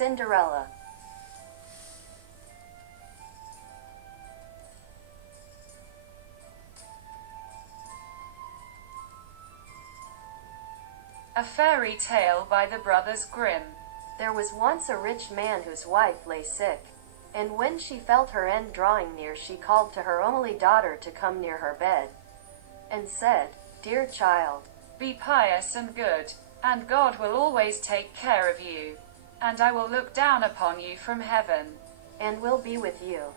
Cinderella. A fairy tale by the Brothers Grimm. There was once a rich man whose wife lay sick, and when she felt her end drawing near, she called to her only daughter to come near her bed, and said, "Dear child, be pious and good, and God will always take care of you, and I will look down upon you from heaven, and will be with you."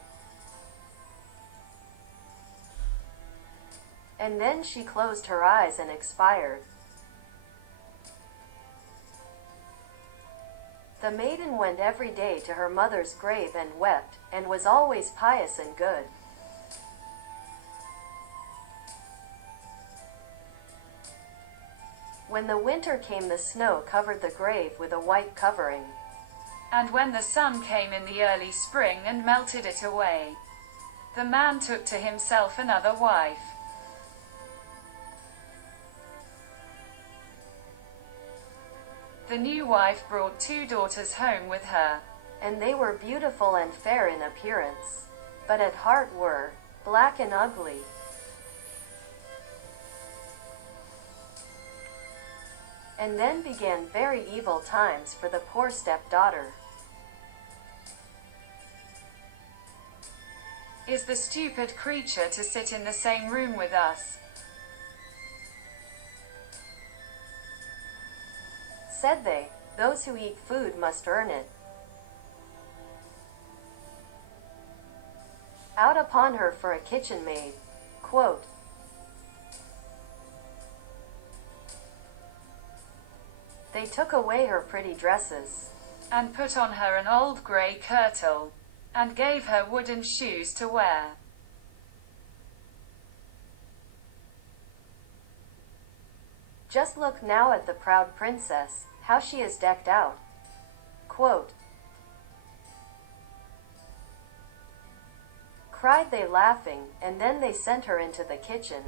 And then she closed her eyes and expired. The maiden went every day to her mother's grave and wept, and was always pious and good. When the winter came, the snow covered the grave with a white covering. And when the sun came in the early spring and melted it away, the man took to himself another wife. The new wife brought 2 daughters home with her, and they were beautiful and fair in appearance, but at heart were black and ugly. And then began very evil times for the poor stepdaughter. Is the stupid creature to sit in the same room with us? Said they, those who eat food must earn it. Out upon her for a kitchen maid, quote, they took away her pretty dresses, and put on her an old grey kirtle, and gave her wooden shoes to wear. Just look now at the proud princess, how she is decked out. Quote, cried they laughing, and then they sent her into the kitchen.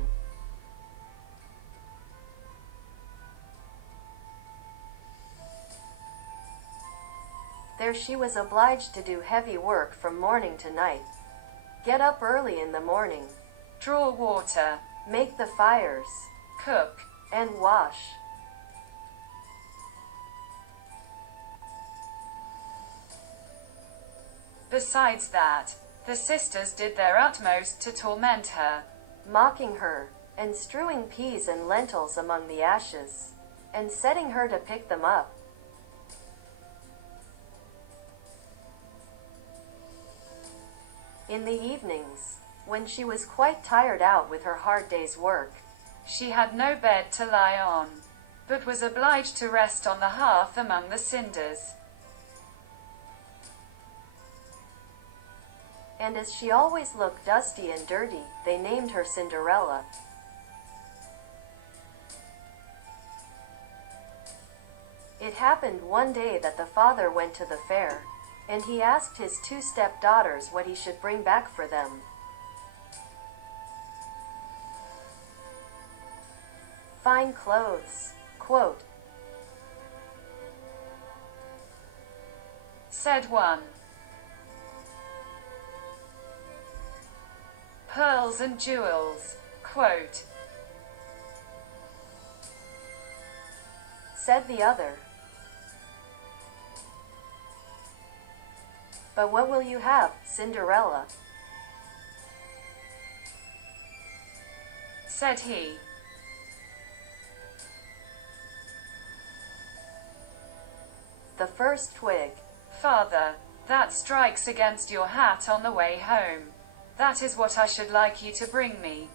There she was obliged to do heavy work from morning to night. Get up early in the morning, draw water, make the fires, cook, and wash. Besides that, the sisters did their utmost to torment her, mocking her, and strewing peas and lentils among the ashes, and setting her to pick them up. In the evenings, when she was quite tired out with her hard day's work, she had no bed to lie on, but was obliged to rest on the hearth among the cinders. And as she always looked dusty and dirty, they named her Cinderella. It happened one day that the father went to the fair, and he asked his 2 stepdaughters what he should bring back for them. Fine clothes, quote, said one. Pearls and jewels, quote, said the other. But what will you have, Cinderella? said he. The first twig. Father, that strikes against your hat on the way home. That is what I should like you to bring me.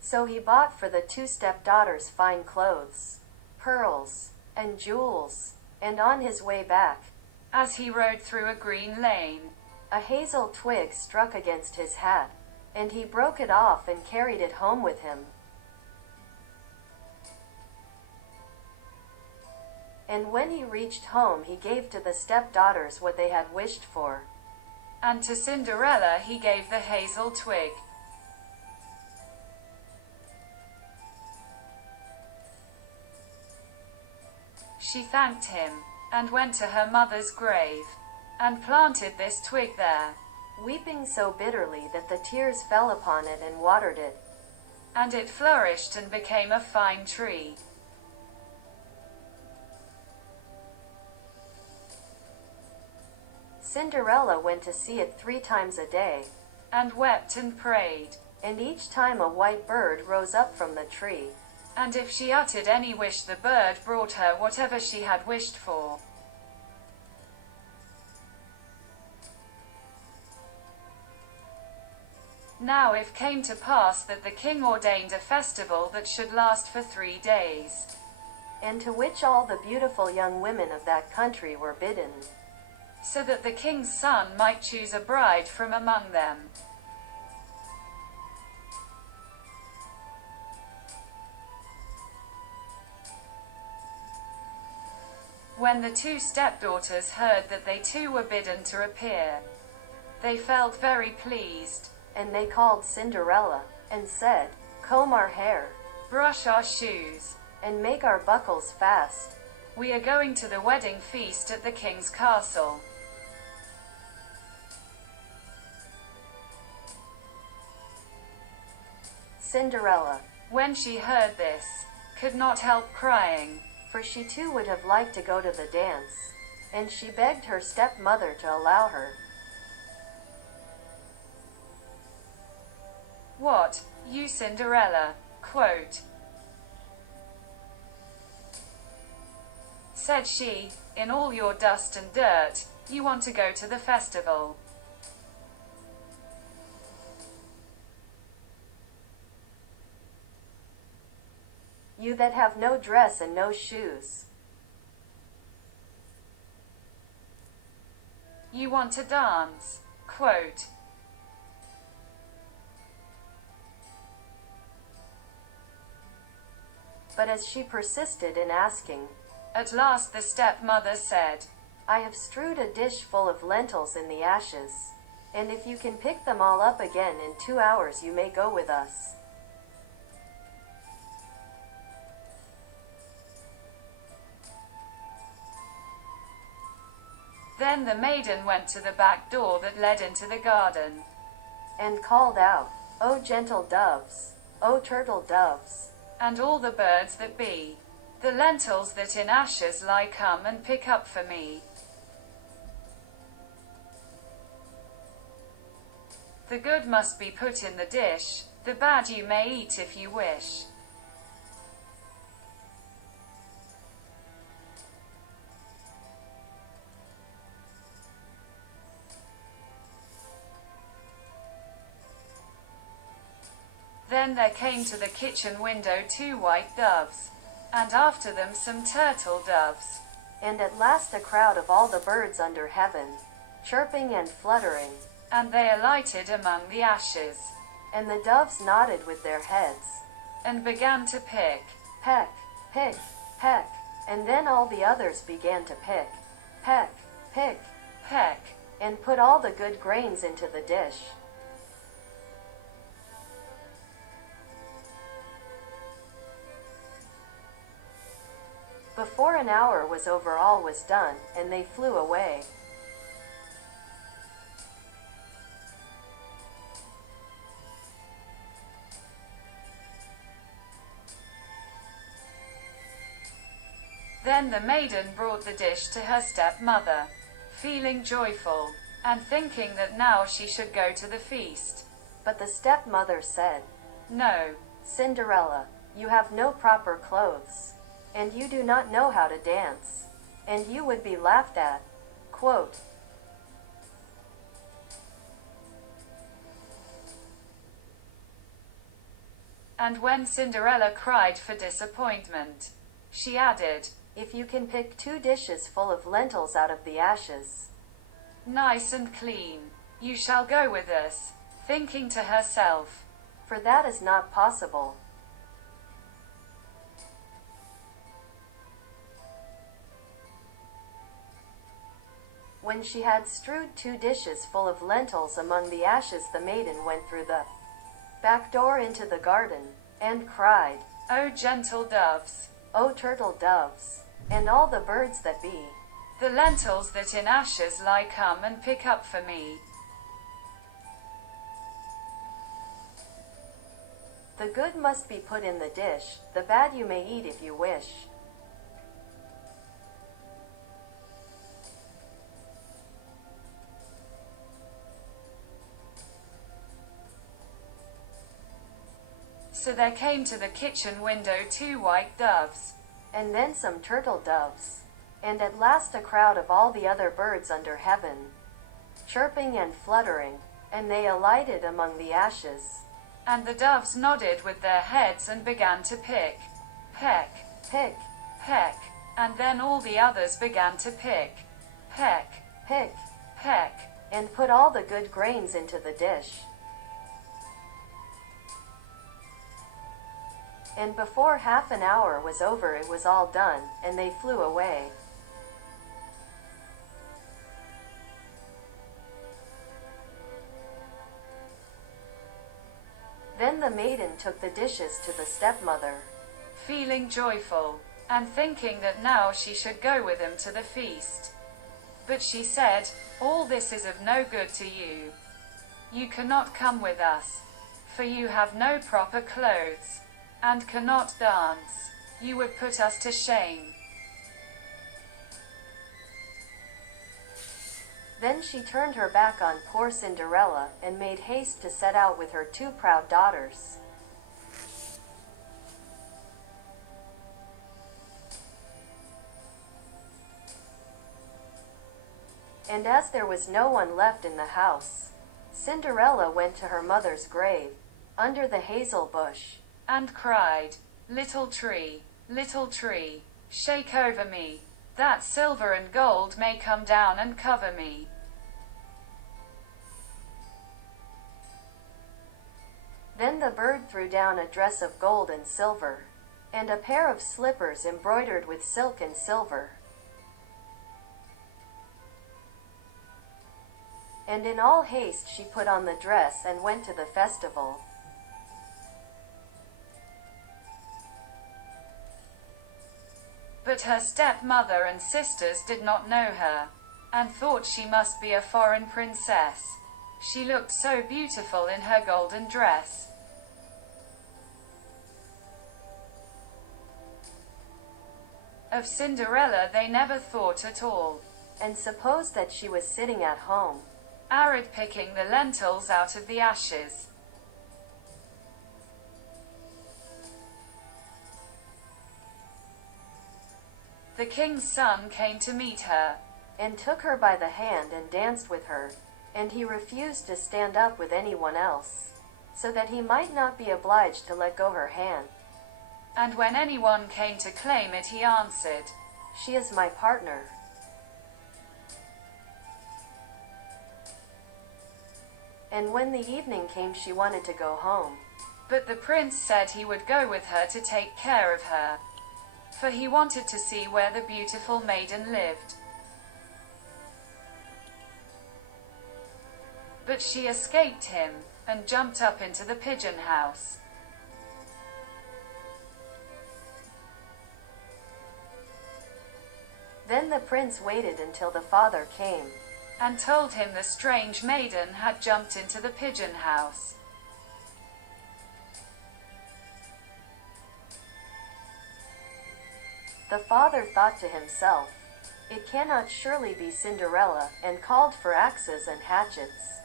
So he bought for the 2 stepdaughters fine clothes, pearls, and jewels, and on his way back, as he rode through a green lane, a hazel twig struck against his hat, and he broke it off and carried it home with him. And when he reached home, he gave to the stepdaughters what they had wished for. And to Cinderella he gave the hazel twig. She thanked him, and went to her mother's grave, and planted this twig there, weeping so bitterly that the tears fell upon it and watered it. And it flourished and became a fine tree. Cinderella went to see it 3 times a day, and wept and prayed. And each time a white bird rose up from the tree. And if she uttered any wish, the bird brought her whatever she had wished for. Now it came to pass that the king ordained a festival that should last for 3 days, and to which all the beautiful young women of that country were bidden, so that the king's son might choose a bride from among them. When the 2 stepdaughters heard that they too were bidden to appear, they felt very pleased. And they called Cinderella, and said, "Comb our hair, brush our shoes, and make our buckles fast. We are going to the wedding feast at the king's castle." Cinderella, when she heard this, could not help crying, for she too would have liked to go to the dance, and she begged her stepmother to allow her. "What, you Cinderella," said she, "in all your dust and dirt, you want to go to the festival? You that have no dress and no shoes. You want to dance?" But as she persisted in asking, at last the stepmother said, "I have strewed a dish full of lentils in the ashes, and if you can pick them all up again in 2 hours you may go with us." Then the maiden went to the back door that led into the garden, and called out, "O gentle doves, O turtle doves, and all the birds that be, the lentils that in ashes lie, come and pick up for me. The good must be put in the dish, the bad you may eat if you wish." Then there came to the kitchen window 2 white doves, and after them some turtle doves, and at last a crowd of all the birds under heaven, chirping and fluttering. and they alighted among the ashes, And the doves nodded with their heads, and began to pick, peck, pick, peck, and then all the others began to pick, peck, pick, peck, and put all the good grains into the dish. Before an hour was over, all was done, and they flew away. Then the maiden brought the dish to her stepmother, feeling joyful, and thinking that now she should go to the feast. But the stepmother said, "No, Cinderella, you have no proper clothes, and you do not know how to dance, and you would be laughed at." Quote, And when Cinderella cried for disappointment, she added, "If you can pick 2 dishes full of lentils out of the ashes, nice and clean, you shall go with us," thinking to herself, for that is not possible. When she had strewed 2 dishes full of lentils among the ashes, the maiden went through the back door into the garden, and cried, "O gentle doves, "O turtle doves, and all the birds that be. The lentils that in ashes lie, come and pick up for me. The good must be put in the dish, the bad you may eat if you wish. So there came to the kitchen window 2 white doves, and then some turtle doves, and at last a crowd of all the other birds under heaven, chirping and fluttering, and they alighted among the ashes. And the doves nodded with their heads and began to pick, peck, Pick, peck, and then all the others began to pick, peck, pick, peck, and put all the good grains into the dish. And before half an hour was over it was all done, and they flew away. Then the maiden took the dishes to the stepmother, feeling joyful, and thinking that now she should go with them to the feast. But she said, "All this is of no good to you. You cannot come with us, for you have no proper clothes, and cannot dance. You would put us to shame." Then she turned her back on poor Cinderella, and made haste to set out with her 2 proud daughters. And as there was no one left in the house, Cinderella went to her mother's grave, under the hazel bush, and cried, little tree, shake over me, that silver and gold may come down and cover me." Then the bird threw down a dress of gold and silver, and a pair of slippers embroidered with silk and silver. And in all haste she put on the dress and went to the festival. But her stepmother and sisters did not know her, and thought she must be a foreign princess. She looked so beautiful in her golden dress. Of Cinderella they never thought at all, and supposed that she was sitting at home, arid picking the lentils out of the ashes. The king's son came to meet her, and took her by the hand and danced with her, and he refused to stand up with anyone else, so that he might not be obliged to let go her hand. And when anyone came to claim it, he answered, "She is my partner." And when the evening came she wanted to go home, but the prince said he would go with her to take care of her, for he wanted to see where the beautiful maiden lived. But she escaped him, and jumped up into the pigeon house. Then the prince waited until the father came, and told him the strange maiden had jumped into the pigeon house. The father thought to himself, "It cannot surely be Cinderella," and called for axes and hatchets,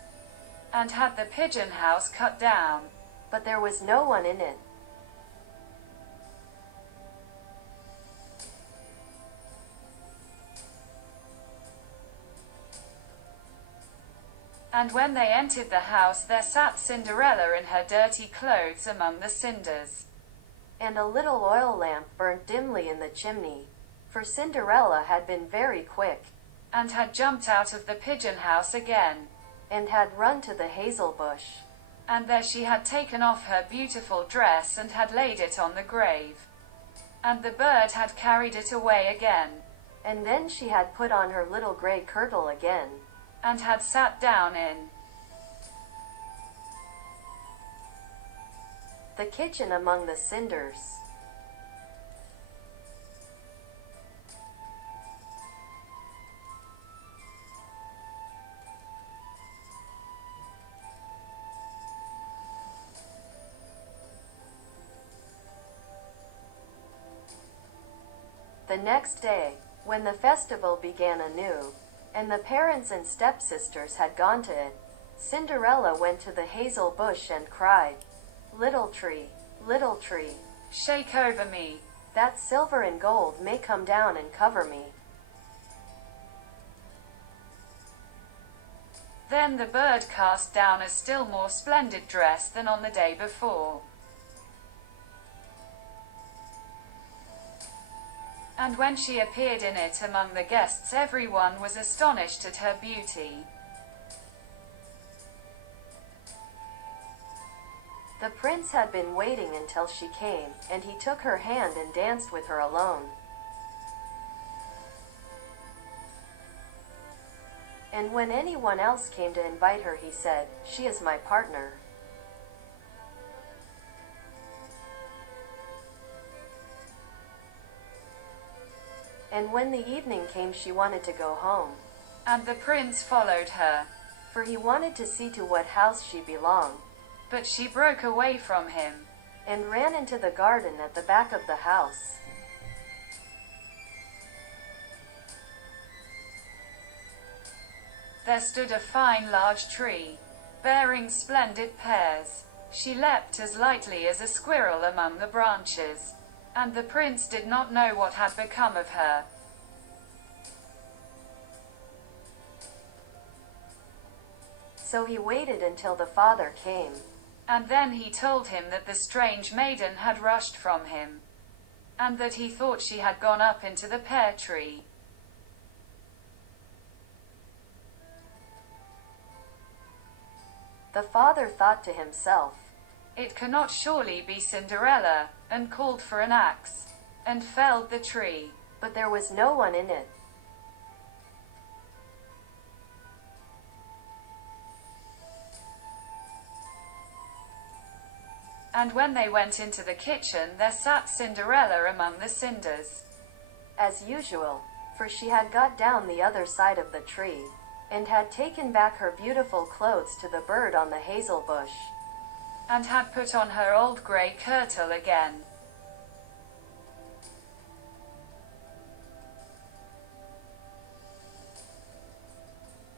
and had the pigeon house cut down. but there was no one in it. And when they entered the house, there sat Cinderella in her dirty clothes among the cinders. And a little oil lamp burnt dimly in the chimney, for Cinderella had been very quick, and had jumped out of the pigeon house again, and had run to the hazel bush. And there she had taken off her beautiful dress and had laid it on the grave. And the bird had carried it away again, And then she had put on her little gray kirtle again, and had sat down in the kitchen among the cinders. The next day, when the festival began anew, and the parents and stepsisters had gone to it, Cinderella went to the hazel bush and cried, little tree, shake over me. that silver and gold may come down and cover me. Then the bird cast down a still more splendid dress than on the day before. And when she appeared in it among the guests, everyone was astonished at her beauty. The prince had been waiting until she came, and he took her hand and danced with her alone. And when anyone else came to invite her, he said, "She is my partner." And when the evening came, she wanted to go home, And the prince followed her, for he wanted to see to what house she belonged, but she broke away from him. and ran into the garden at the back of the house. There stood a fine large tree, bearing splendid pears. She leapt as lightly as a squirrel among the branches, and the prince did not know what had become of her. So he waited until the father came, And then he told him that the strange maiden had rushed from him, and that he thought she had gone up into the pear tree. The father thought to himself, It cannot surely be Cinderella, and called for an axe, and felled the tree. but there was no one in it. And when they went into the kitchen, there sat Cinderella among the cinders. As usual, for she had got down the other side of the tree, and had taken back her beautiful clothes to the bird on the hazel bush, And had put on her old grey kirtle again.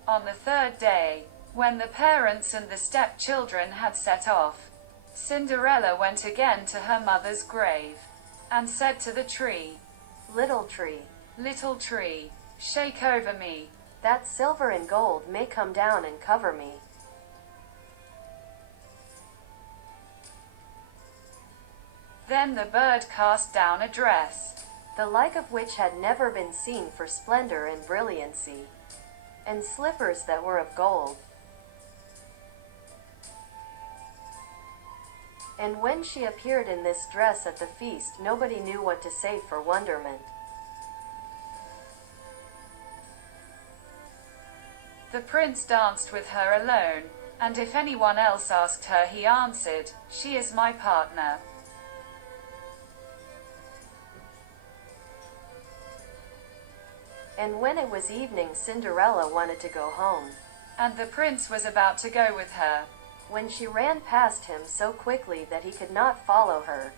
On the third day, when the parents and the stepchildren had set off, Cinderella went again to her mother's grave, and said to the tree, "Little tree, little tree, shake over me, that silver and gold may come down and cover me." Then the bird cast down a dress, the like of which had never been seen for splendor and brilliancy, and slippers that were of gold. And when she appeared in this dress at the feast, nobody knew what to say for wonderment. The prince danced with her alone, and if anyone else asked her, he answered, "She is my partner." And when it was evening, Cinderella wanted to go home, And the prince was about to go with her, when she ran past him so quickly that he could not follow her.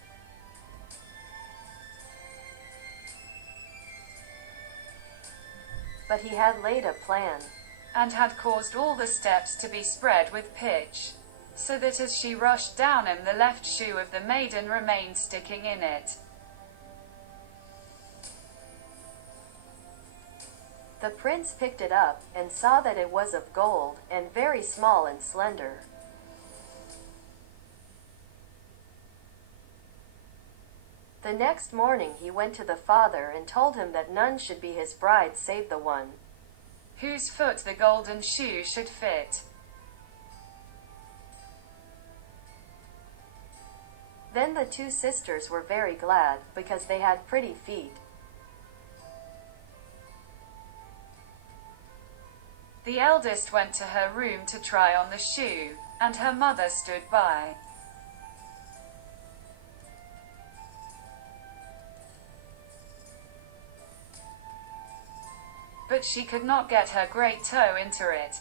But he had laid a plan, and had caused all the steps to be spread with pitch, so that as she rushed down him, the left shoe of the maiden remained sticking in it. The prince picked it up, and saw that it was of gold, and very small and slender. The next morning he went to the father and told him that none should be his bride save the one Whose foot the golden shoe should fit. Then the two sisters were very glad, because they had pretty feet. The eldest went to her room to try on the shoe, and her mother stood by. But she could not get her great toe into it,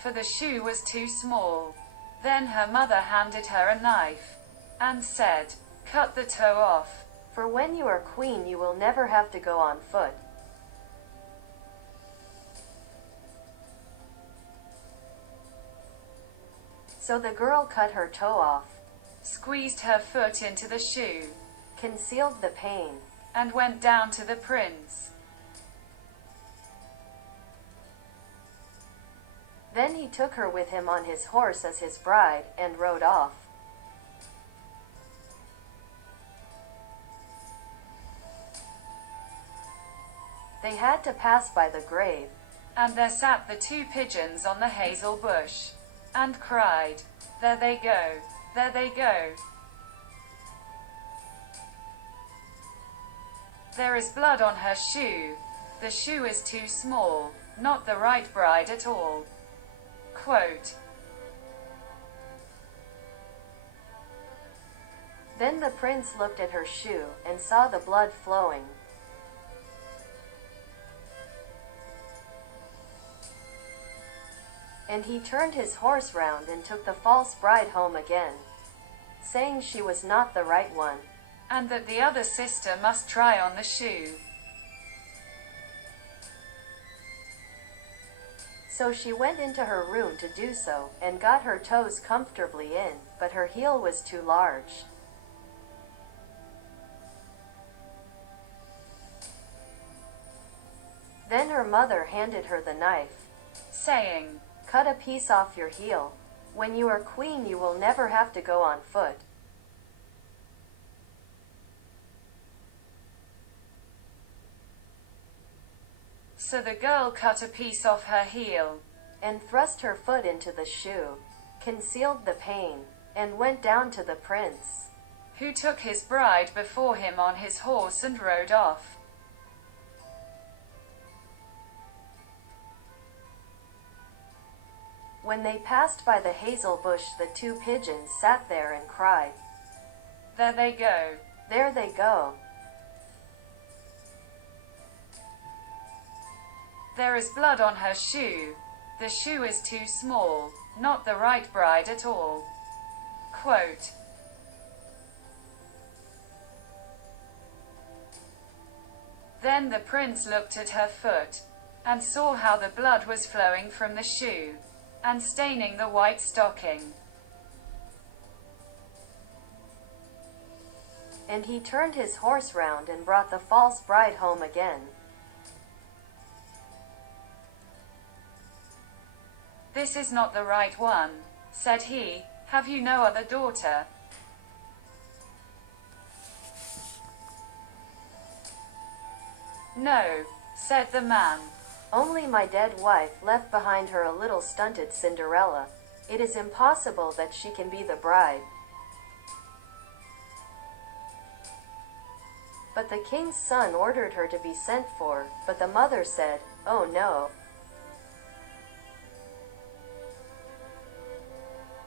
for the shoe was too small. Then her mother handed her a knife, and said, "Cut the toe off, For when you are queen you will never have to go on foot. So the girl cut her toe off, squeezed her foot into the shoe, concealed the pain, and went down to the prince. Then he took her with him on his horse as his bride, and rode off. They had to pass by the grave, and there sat the two pigeons on the hazel bush, and cried, "There they go, there they go. There is blood on her shoe. The shoe is too small, not the right bride at all." Quote. Then the prince looked at her shoe, and saw the blood flowing. And he turned his horse round and took the false bride home again, saying she was not the right one, and that the other sister must try on the shoe. So she went into her room to do so, and got her toes comfortably in, but her heel was too large. Then her mother handed her the knife, saying, "Cut a piece off your heel. When you are queen you will never have to go on foot." So the girl cut a piece off her heel, and thrust her foot into the shoe, concealed the pain, and went down to the prince, who took his bride before him on his horse and rode off. When they passed by the hazel bush the two pigeons sat there and cried, "There they go, there they go. There is blood on her shoe. The shoe is too small, not the right bride at all." Quote. Then the prince looked at her foot, and saw how the blood was flowing from the shoe, and staining the white stocking. And he turned his horse round and brought the false bride home again. "This is not the right one," said he. "Have you no other daughter?" "No," said the man. "Only my dead wife left behind her a little stunted Cinderella. It is impossible that she can be the bride." But the king's son ordered her to be sent for, but the mother said, "Oh no.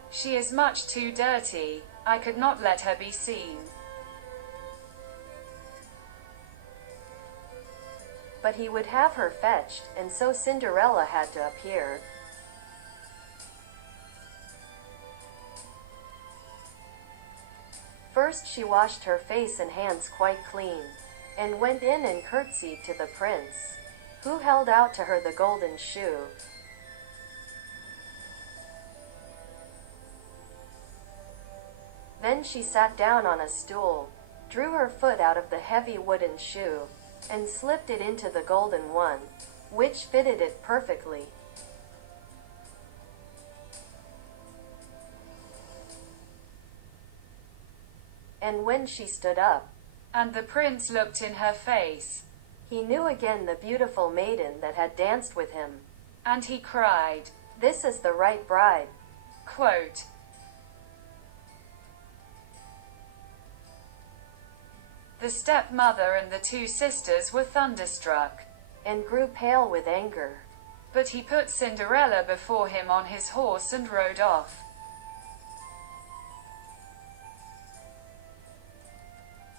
She is much too dirty. I could not let her be seen." But he would have her fetched, and so Cinderella had to appear. First she washed her face and hands quite clean, and went in and curtsied to the prince, who held out to her the golden shoe. Then she sat down on a stool, drew her foot out of the heavy wooden shoe, and slipped it into the golden one, which fitted it perfectly. And when she stood up, and the prince looked in her face, he knew again the beautiful maiden that had danced with him, and he cried, "This is the right bride." Quote. The stepmother and the two sisters were thunderstruck, and grew pale with anger. But he put Cinderella before him on his horse and rode off.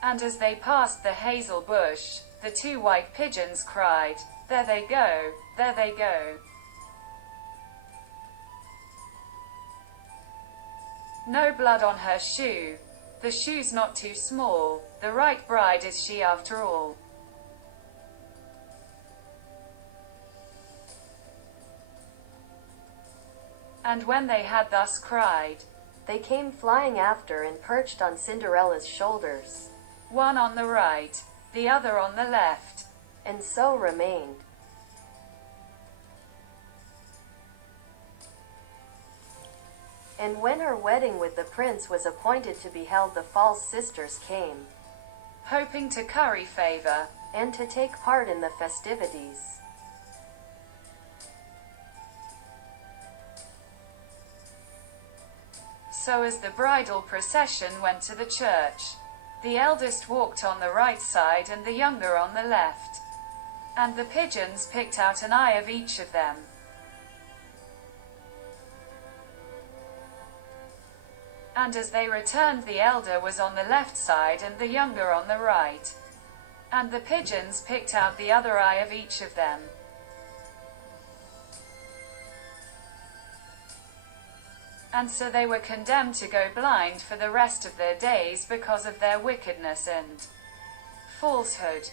And as they passed the hazel bush, the two white pigeons cried, "There they go, there they go. No blood on her shoe. The shoe's not too small, the right bride is she after all. And when they had thus cried, they came flying after and perched on Cinderella's shoulders, one on the right, the other on the left, and so remained. And when her wedding with the prince was appointed to be held, the false sisters came, hoping to curry favor, and to take part in the festivities. So as the bridal procession went to the church, the eldest walked on the right side and the younger on the left, and the pigeons picked out an eye of each of them. And as they returned, the elder was on the left side and the younger on the right, and the pigeons picked out the other eye of each of them. And so they were condemned to go blind for the rest of their days because of their wickedness and falsehood.